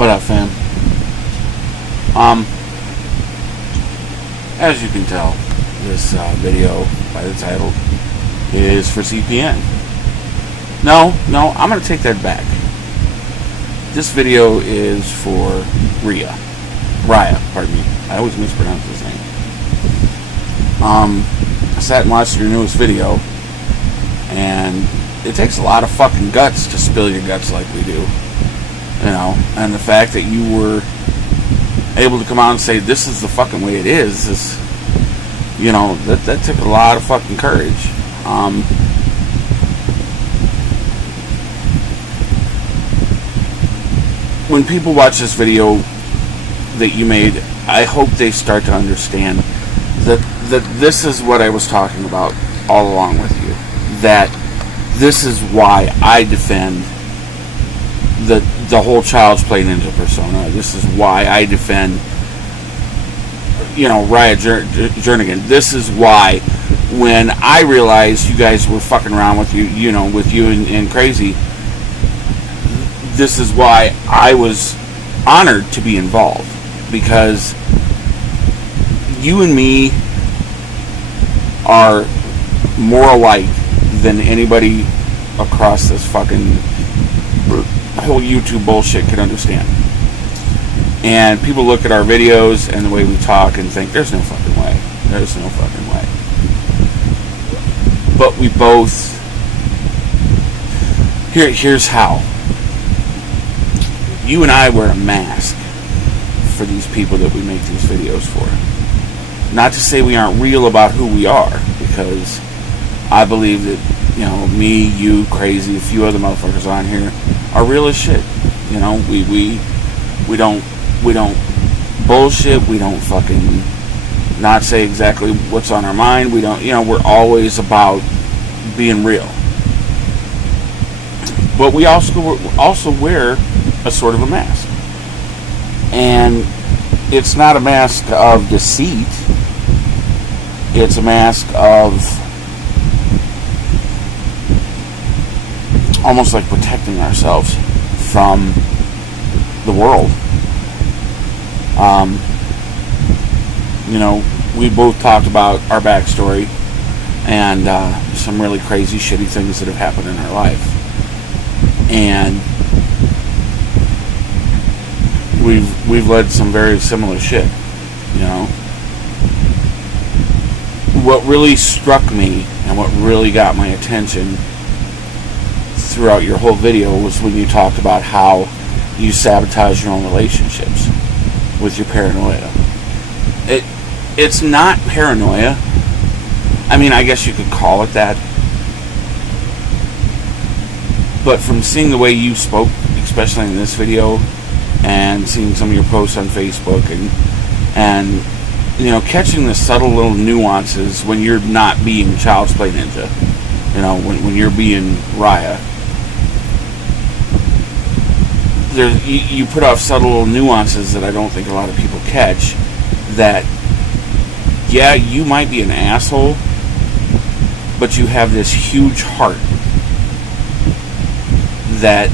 What up, fam? As you can tell, this video by the title is for CPN. No, I'm going to take that back. This video is for Riah, pardon me. I always mispronounce his name. I sat and watched your newest video, and it takes a lot of fucking guts to spill your guts like we do. You know, and the fact that you were able to come out and say this is the fucking way it is, you know, that took a lot of fucking courage. When people watch this video that you made, I hope they start to understand that this is what I was talking about all along with you. That this is why I defend the whole Child's Play Ninja persona. This is why I defend, you know, Riah Jernigan. This is why when I realized you guys were fucking around with you know, with you and Crazy, this is why I was honored to be involved, because you and me are more alike than anybody across this fucking whole YouTube bullshit can understand. And people look at our videos and the way we talk and think, there's no fucking way. There's no fucking way. But we both... Here's how. You and I wear a mask for these people that we make these videos for. Not to say we aren't real about who we are, because I believe that, you know, me, you, Crazy, a few other motherfuckers on here are real as shit. You know, we don't bullshit. We don't fucking not say exactly what's on our mind. We don't, you know, we're always about being real. But we also wear a sort of a mask, and it's not a mask of deceit. It's a mask of almost like protecting ourselves from the world. You know, we both talked about our backstory and some really crazy, shitty things that have happened in our life, and we've led some very similar shit. You know, what really struck me and what really got my attention throughout your whole video was when you talked about how you sabotage your own relationships with your paranoia. It's not paranoia. I mean, I guess you could call it that. But from seeing the way you spoke, especially in this video, and seeing some of your posts on Facebook, and you know, catching the subtle little nuances when you're not being Child's Play Ninja, you know, when you're being Riah, you put off subtle little nuances that I don't think a lot of people catch. That, yeah, you might be an asshole, but you have this huge heart that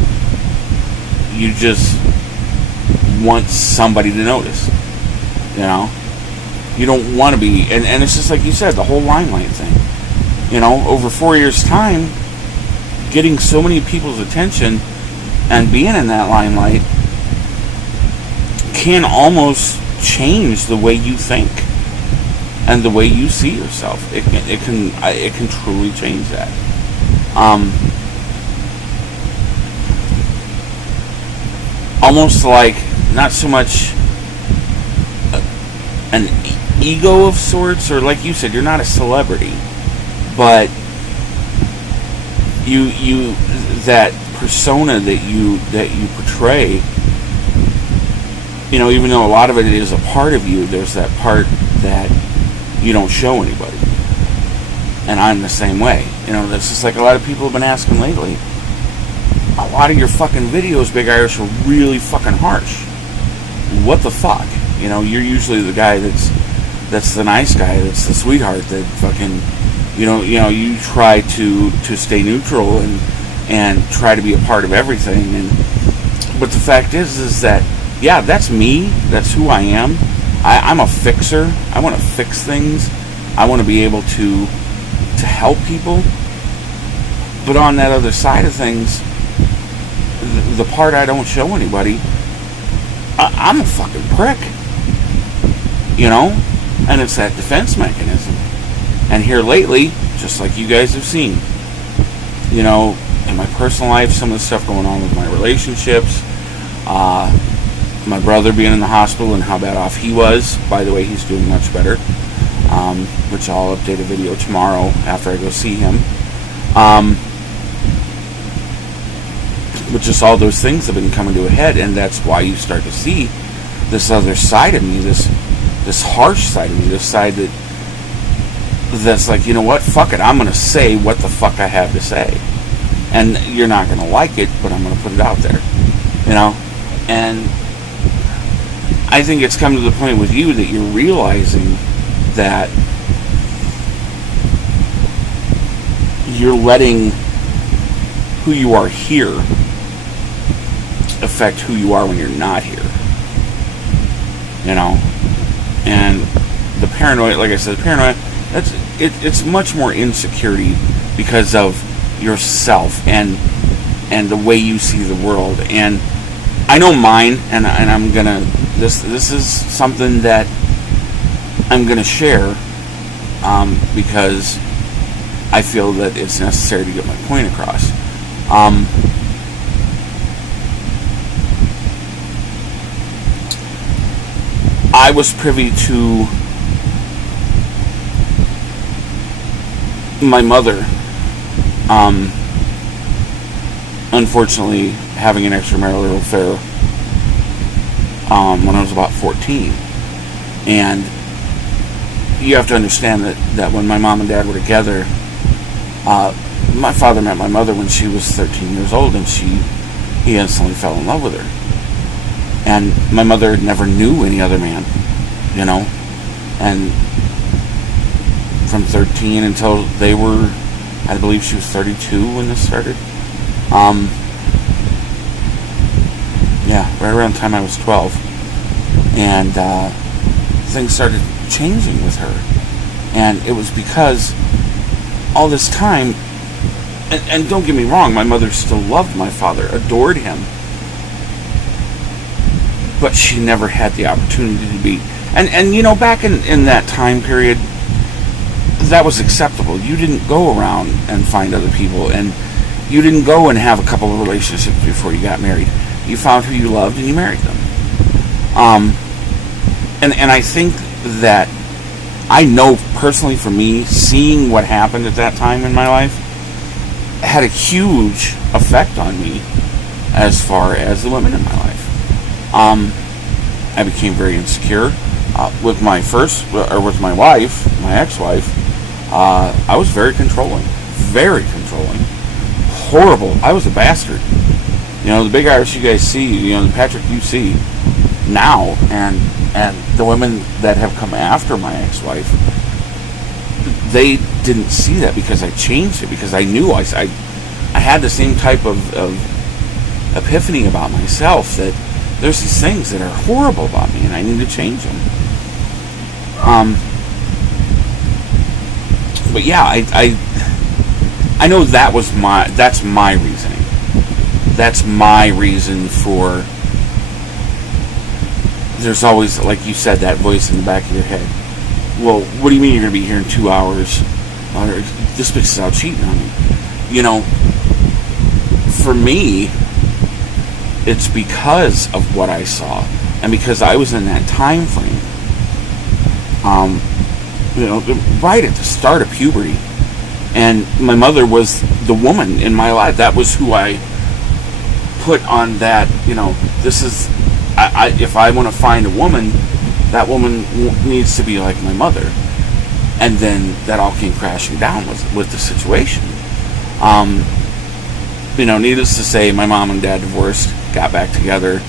you just want somebody to notice. You know, you don't want to be, and it's just like you said, the whole limelight thing. You know, over 4 years' time, getting so many people's attention and being in that limelight can almost change the way you think and the way you see yourself. It can truly change that. Almost like, not so much an ego of sorts, or like you said, you're not a celebrity, but you that persona that you portray, you know, even though a lot of it is a part of you, there's that part that you don't show anybody. And I'm the same way. You know, that's just like a lot of people have been asking lately. A lot of your fucking videos, Big Irish, are really fucking harsh. What the fuck? You know, you're usually the guy that's the nice guy, that's the sweetheart, that fucking, you know, you try to stay neutral and try to be a part of everything. But the fact is that yeah, that's me. That's who I am. I'm a fixer. I want to fix things. I want to be able to help people. But on that other side of things, the part I don't show anybody, I'm a fucking prick. You know? And it's that defense mechanism. And here lately, just like you guys have seen, you know, in my personal life, some of the stuff going on with my relationships, my brother being in the hospital and how bad off he was. By the way, he's doing much better, which I'll update a video tomorrow after I go see him. But just all those things have been coming to a head, and that's why you start to see this other side of me, this harsh side of me, this side that's like, you know what, fuck it, I'm going to say what the fuck I have to say. And you're not going to like it, but I'm going to put it out there. You know? And I think it's come to the point with you that you're realizing that you're letting who you are here affect who you are when you're not here. You know? And the paranoia, like I said, the paranoia, it's much more insecurity because of yourself and the way you see the world. And I know mine, and I'm gonna this is something that I'm gonna share because I feel that it's necessary to get my point across. I was privy to my mother unfortunately having an extramarital affair when I was about 14. And you have to understand that when my mom and dad were together, my father met my mother when she was 13 years old, and he instantly fell in love with her. And my mother never knew any other man, you know. And from 13 until they were, I believe she was 32 when this started. Yeah, right around the time I was 12. And things started changing with her. And it was because all this time, and don't get me wrong, my mother still loved my father, adored him. But she never had the opportunity to be. And you know, back in that time period, that was acceptable. You didn't go around and find other people, and you didn't go and have a couple of relationships before you got married. You found who you loved and you married them. And I think that I know personally for me, seeing what happened at that time in my life had a huge effect on me as far as the women in my life. I became very insecure with my wife, my ex-wife. I was very controlling, horrible. I was a bastard. You know, the big Irish you guys see, you know, the Patrick you see now, and the women that have come after my ex-wife, they didn't see that because I changed it, because I knew I had the same type of epiphany about myself that there's these things that are horrible about me and I need to change them. But yeah, I know that's my reasoning. That's my reason for. There's always, like you said, that voice in the back of your head. Well, what do you mean you're going to be here in 2 hours? This bitch is out cheating on me. You know, for me, it's because of what I saw, and because I was in that time frame. You know, right at the start of puberty, and my mother was the woman in my life. That was who I put on that. You know, this is. If I want to find a woman, that woman needs to be like my mother. And then that all came crashing down with the situation. You know, needless to say, my mom and dad divorced, got back together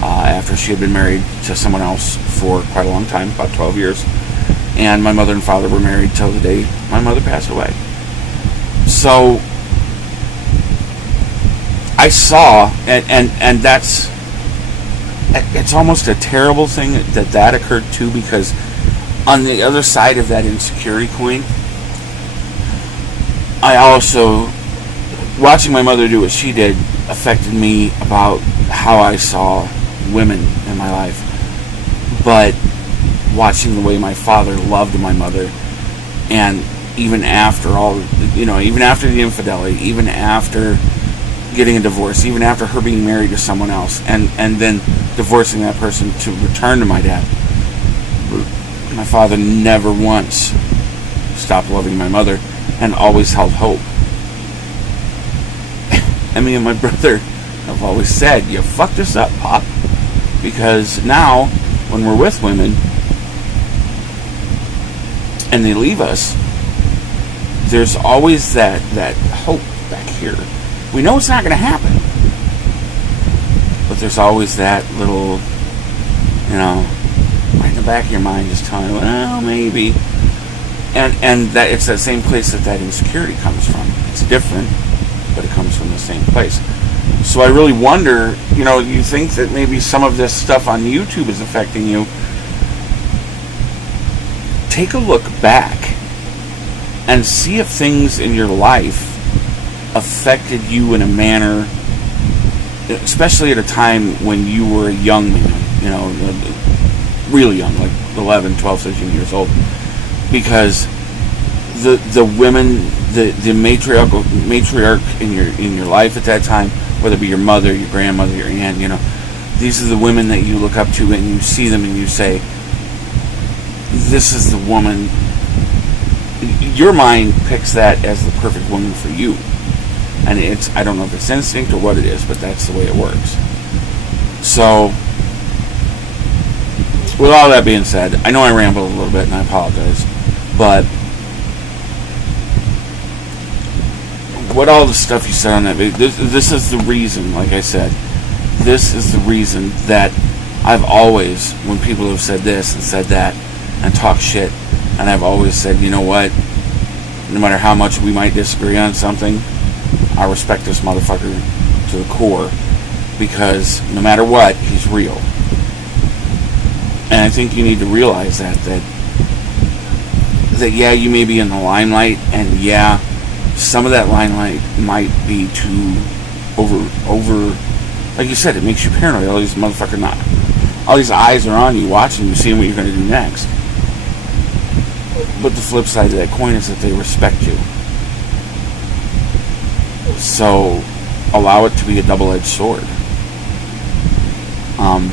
after she had been married to someone else for quite a long time, about 12 years. And my mother and father were married till the day my mother passed away. So I saw, and that's it's almost a terrible thing that occurred too, because on the other side of that insecurity coin, I also, watching my mother do what she did affected me about how I saw women in my life. But watching the way my father loved my mother, and even after all, even after the infidelity, even after getting a divorce, even after her being married to someone else, and then divorcing that person to return to my dad, my father never once stopped loving my mother and always held hope. And me and my brother have always said, you fucked us up, Pop, because now when we're with women and they leave us, there's always that hope back here. We know it's not going to happen, but there's always that little, right in the back of your mind just telling you, well, maybe. And that it's that same place that insecurity comes from. It's different, but it comes from the same place. So I really wonder, you think that maybe some of this stuff on YouTube is affecting you. Take a look back and see if things in your life affected you in a manner, especially at a time when you were a young man, really young, like 11, 12, 13 years old. Because the women, the matriarch in your life at that time, whether it be your mother, your grandmother, your aunt, these are the women that you look up to, and you see them and you say, this is the woman. Your mind picks that as the perfect woman for you. And I don't know if it's instinct or what it is, but that's the way it works. So, with all that being said, I know I rambled a little bit and I apologize, but what all the stuff you said on that video, this is the reason, like I said, this is the reason that I've always, when people have said this and said that and talk shit, and I've always said, you know what, no matter how much we might disagree on something, I respect this motherfucker to the core, because no matter what, he's real. And I think you need to realize that yeah, you may be in the limelight, and yeah, some of that limelight might be too over, like you said, it makes you paranoid. All these all these eyes are on you, watching you, seeing what you're going to do next. But the flip side of that coin is that they respect you. So allow it to be a double-edged sword. I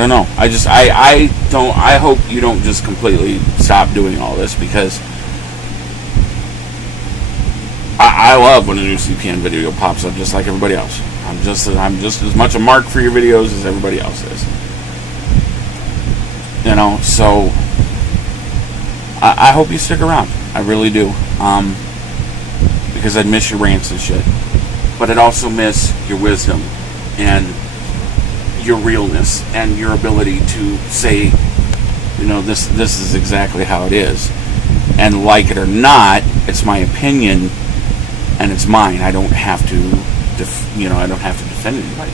don't know. I hope you don't just completely stop doing all this, because I love when a new CPN video pops up, just like everybody else. I'm just as much a mark for your videos as everybody else is. So I hope you stick around. I really do. Because I'd miss your rants and shit. But I'd also miss your wisdom and your realness and your ability to say, this is exactly how it is. And like it or not, it's my opinion and it's mine. I don't have to defend anybody.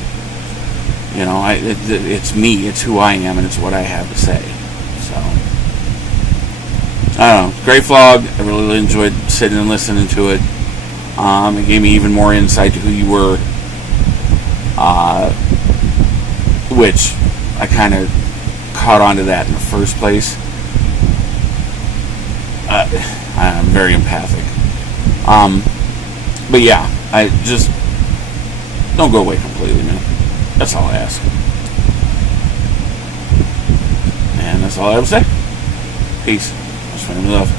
It's me, it's who I am, and it's what I have to say. So, I don't know. Great vlog. I really enjoyed sitting and listening to it. It gave me even more insight to who you were, which I kind of caught on to that in the first place. I'm very empathic. But yeah, I just don't go away completely, man. That's all I ask. And that's all I have to say. Peace. Much family love.